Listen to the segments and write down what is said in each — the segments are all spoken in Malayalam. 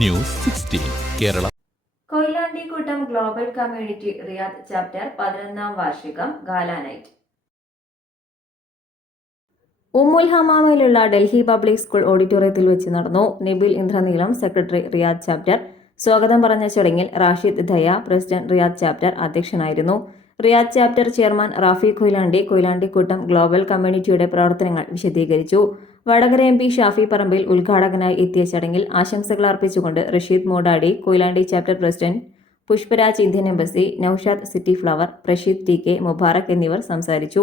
ന്യൂസ് 16 കേരള. കൊയിലാണ്ടി കൂട്ടം ഗ്ലോബൽ കമ്മ്യൂണിറ്റി റിയാദ് ചാപ്റ്റർ 11ാം വാർഷികം ഗാല നൈറ്റ്. ഉമ്മുൽ ഹമാമയിലുള്ള ഡൽഹി പബ്ലിക് സ്കൂൾ ഓഡിറ്റോറിയത്തിൽ വെച്ച് നടന്നു. നിബിൽ ഇന്ദ്രനീലം, സെക്രട്ടറി റിയാദ് ചാപ്റ്റർ, സ്വാഗതം പറഞ്ഞ ചടങ്ങിൽ റാഷിദ് ദയ, പ്രസിഡന്റ് റിയാദ് ചാപ്റ്റർ അധ്യക്ഷനായിരുന്നു. Riyadh chapter chairman Rafi കൊയിലാണ്ടിക്കൂട്ടം global കമ്മ്യൂണിറ്റിയുടെ പ്രവർത്തനങ്ങൾ വിശദീകരിച്ചു. വടകര MP ഷാഫി പറമ്പിൽ ഉദ്ഘാടകനായി എത്തിയ ചടങ്ങിൽ ആശംസകൾ അർപ്പിച്ചുകൊണ്ട് Rasheed Moodadi, Koyilandy chapter president Pushparaj, Indian embassy, Noushad, city flower, Prasheed TK, Mubarak എന്നിവർ സംസാരിച്ചു.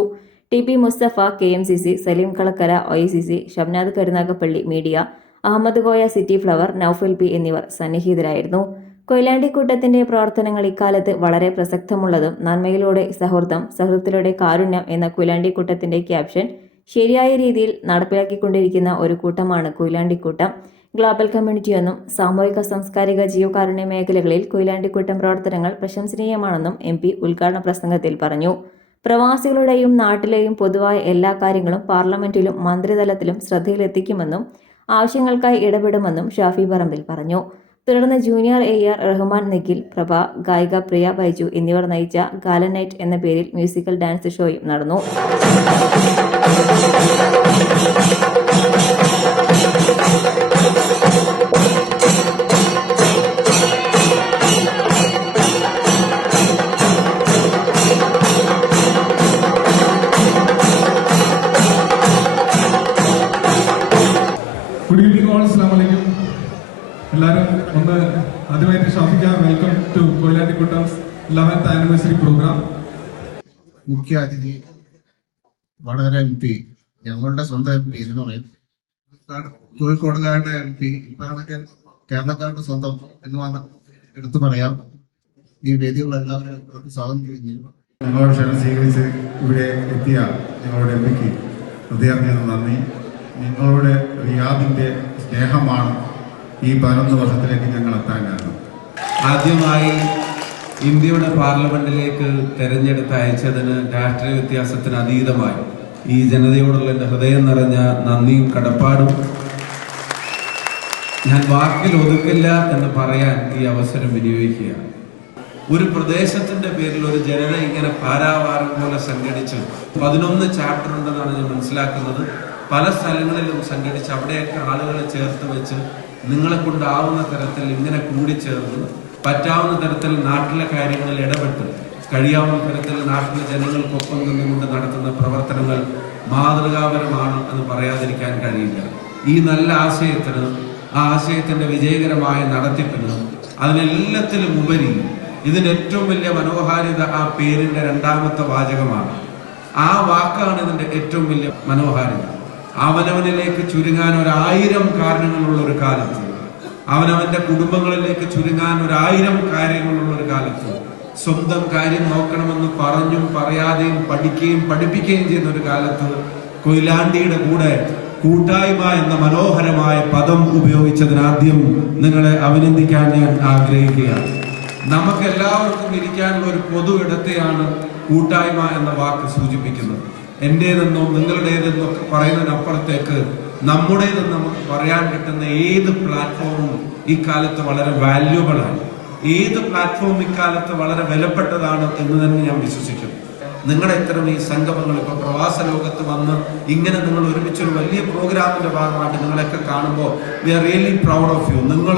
TP Mustafa, KMCC, Saleem Kalakkara, OICC, Shamnad Karunagappally, media, Ahammed Koya, city flower, Noufal P എന്നിവർ സന്നിഹിതരായിരുന്നു. കൊയിലാണ്ടിക്കൂട്ടത്തിന്റെ പ്രവർത്തനങ്ങൾ ഇക്കാലത്ത് വളരെ പ്രസക്തമുള്ളതും നന്മയിലൂടെ സൗഹൃദം, സൗഹൃദത്തിലൂടെ കാരുണ്യം എന്ന കൊയിലാണ്ടിക്കൂട്ടത്തിന്റെ ക്യാപ്ഷൻ ശരിയായ രീതിയിൽ നടപ്പിലാക്കിക്കൊണ്ടിരിക്കുന്ന ഒരു കൂട്ടമാണ് കൊയിലാണ്ടിക്കൂട്ടം ഗ്ലോബൽ കമ്മ്യൂണിറ്റിയെന്നും സാമൂഹിക സാംസ്കാരിക ജീവകാരുണ്യ മേഖലകളിൽ കൊയിലാണ്ടിക്കൂട്ടം പ്രവർത്തനങ്ങൾ പ്രശംസനീയമാണെന്നും MP ഉദ്ഘാടന പ്രസംഗത്തിൽ പറഞ്ഞു. പ്രവാസികളുടെയും നാട്ടിലെയും പൊതുവായ എല്ലാ കാര്യങ്ങളും പാർലമെന്റിലും മന്ത്രിതലത്തിലും ശ്രദ്ധയിലെത്തിക്കുമെന്നും ആവശ്യങ്ങൾക്കായി ഇടപെടുമെന്നും ഷാഫി പറമ്പിൽ പറഞ്ഞു. തുടർന്ന് ജൂനിയർ AR റഹ്മാൻ, നിഖിൽ, പ്രഭ, ഗായിക പ്രിയ ബൈജു എന്നിവർ നയിച്ച ഗാല നൈറ്റ് എന്ന പേരിൽ മ്യൂസിക്കൽ ഡാൻസ് ഷോയും നടന്നു. ഗുഡ് ഈവനിങ് ഓൾ, അസ്സലാമു അലൈക്കും. എല്ലാവരും ഒന്ന് ആദ്യമായിട്ട് ഷാഫിക്ക, വെൽക്കം ടു കൊയിലാണ്ടിക്കൂട്ടം 11th ആനിവേഴ്സറി പ്രോഗ്രാം. മുഖ്യ അതിഥി വടകര MP, ഞങ്ങളുടെ സ്വന്തം MP എന്ന് പറയും, കോഴിക്കോടുകാരുടെ MP, ഇപ്പാണെങ്കിൽ കേരളക്കാരുടെ സ്വന്തം എന്ന് മാത്രം എടുത്തു പറയാം. ഈ വേദിയുള്ള എല്ലാവരും സ്വാഗതം ചെയ്യുന്നു. നിങ്ങളുടെ ക്ഷണം സ്വീകരിച്ച് ഇവിടെ എത്തിയ നിങ്ങളുടെ MP-ക്ക് ഹൃദയർന്ന നന്ദി. നിങ്ങളുടെ റിയാദിന്റെ സ്നേഹമാണ് ഈ 11 വർഷത്തിലേക്ക് ഞങ്ങൾ എത്താൻ കാരണം. ആദ്യമായി ഇന്ത്യയുടെ പാർലമെന്റിലേക്ക് തെരഞ്ഞെടുത്ത് അയച്ചതിന് രാഷ്ട്രീയ വ്യത്യാസത്തിന് അതീതമായി ഈ ജനതയോടുള്ള എൻ്റെ ഹൃദയം നിറഞ്ഞ നന്ദിയും കടപ്പാടും ഞാൻ വാക്കിൽ ഒതുക്കില്ല എന്ന് പറയാൻ ഈ അവസരം വിനിയോഗിക്കുകയാണ്. ഒരു പ്രദേശത്തിന്റെ പേരിൽ ഒരു ജനത ഇങ്ങനെ പാരാവാരം പോലെ സംഘടിച്ച് 11 ചാപ്റ്റർ ഉണ്ടെന്നാണ് ഞാൻ മനസ്സിലാക്കുന്നത്. പല സ്ഥലങ്ങളിലും സംഘടിച്ച് അവിടെയൊക്കെ ആളുകളെ ചേർത്ത് വെച്ച് നിങ്ങളെ കൊണ്ടാവുന്ന തരത്തിൽ ഇങ്ങനെ കൂടിച്ചേർന്ന് പറ്റാവുന്ന തരത്തിൽ നാട്ടിലെ കാര്യങ്ങളിൽ ഇടപെട്ട് കഴിയാവുന്ന തരത്തിൽ നാട്ടിലെ ജനങ്ങൾക്കൊപ്പം നിന്നുകൊണ്ട് നടത്തുന്ന പ്രവർത്തനങ്ങൾ മാതൃകാപരമാണ് എന്ന് പറയാതിരിക്കാൻ കഴിയില്ല. ഈ നല്ല ആശയത്തിന്, ആ ആശയത്തിന്റെ വിജയകരമായ നടത്തിപ്പിന്, അതിനെല്ലാത്തിലും ഉപരി ഇതിന്റെ ഏറ്റവും വലിയ മനോഹാരിത ആ പേരിന്റെ 2ാമത്തെ വാചകമാണ്. ആ വാക്കാണ് ഇതിന്റെ ഏറ്റവും വലിയ മനോഹാരിത. അവനവനിലേക്ക് ചുരുങ്ങാൻ 1000 കാരണങ്ങളുള്ള ഒരു കാലത്ത്, അവനവന്റെ കുടുംബങ്ങളിലേക്ക് ചുരുങ്ങാൻ 1000 കാര്യങ്ങളുള്ള ഒരു കാലത്ത്, സ്വന്തം കാര്യം നോക്കണമെന്ന് പറഞ്ഞും പറയാതെയും പഠിക്കുകയും പഠിപ്പിക്കുകയും ചെയ്യുന്ന ഒരു കാലത്ത് കൊയിലാണ്ടിയുടെ കൂടെ കൂട്ടായ്മ എന്ന മനോഹരമായ പദം ഉപയോഗിച്ചതിനാദ്യം നിങ്ങളെ അഭിനന്ദിക്കാൻ ഞാൻ ആഗ്രഹിക്കുകയാണ്. നമുക്കെല്ലാവർക്കും ഇരിക്കാനുള്ള ഒരു പൊതു ഇടത്തെയാണ് കൂട്ടായ്മ എന്ന വാക്ക് സൂചിപ്പിക്കുന്നത്. എന്റേതെന്നോ നിങ്ങളുടേതെന്നോ ഒക്കെ പറയുന്നതിനപ്പുറത്തേക്ക് നമ്മുടേതെന്ന് നമുക്ക് പറയാൻ കിട്ടുന്ന ഏത് പ്ലാറ്റ്ഫോമും ഇക്കാലത്ത് വളരെ വാല്യുബിൾ ആണ്. ഏത് പ്ലാറ്റ്ഫോം ഇക്കാലത്ത് വളരെ വിലപ്പെട്ടതാണ് എന്ന് തന്നെ ഞാൻ വിശ്വസിക്കുന്നു. നിങ്ങളുടെ ഇത്തരം ഈ സംഗമങ്ങൾ ഇപ്പൊ പ്രവാസ ലോകത്ത് വന്ന് ഇങ്ങനെ നിങ്ങൾ ഒരുമിച്ചൊരു വലിയ പ്രോഗ്രാമിന്റെ ഭാഗമായിട്ട് നിങ്ങളൊക്കെ കാണുമ്പോൾ we are really proud of you. നിങ്ങൾ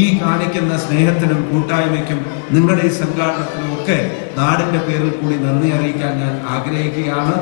ഈ കാണിക്കുന്ന സ്നേഹത്തിനും കൂട്ടായ്മയ്ക്കും നിങ്ങളുടെ ഈ സംഘാടനത്തിനും ഒക്കെ നാടിന്റെ പേരിൽ കൂടി നന്ദി അറിയിക്കാൻ ഞാൻ ആഗ്രഹിക്കുകയാണ്.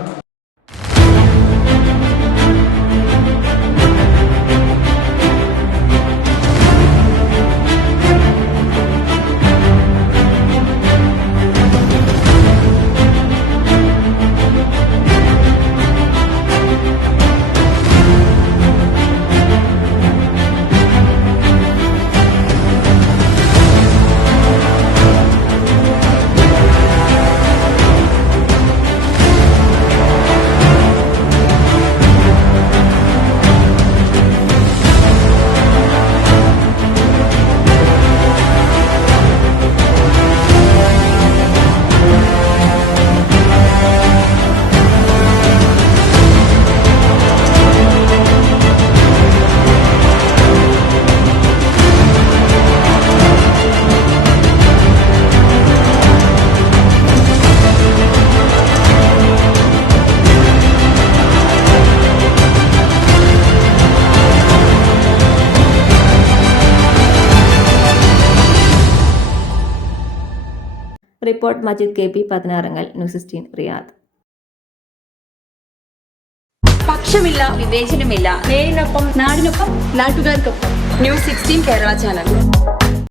Report Majid KP 16 news 16 Riyadh. പക്ഷമില്ല, വിവേചനമില്ല. നേരിനൊപ്പം, നാടിനൊപ്പം, നാട്ടുകാർക്കൊപ്പം. News 16 Kerala channel.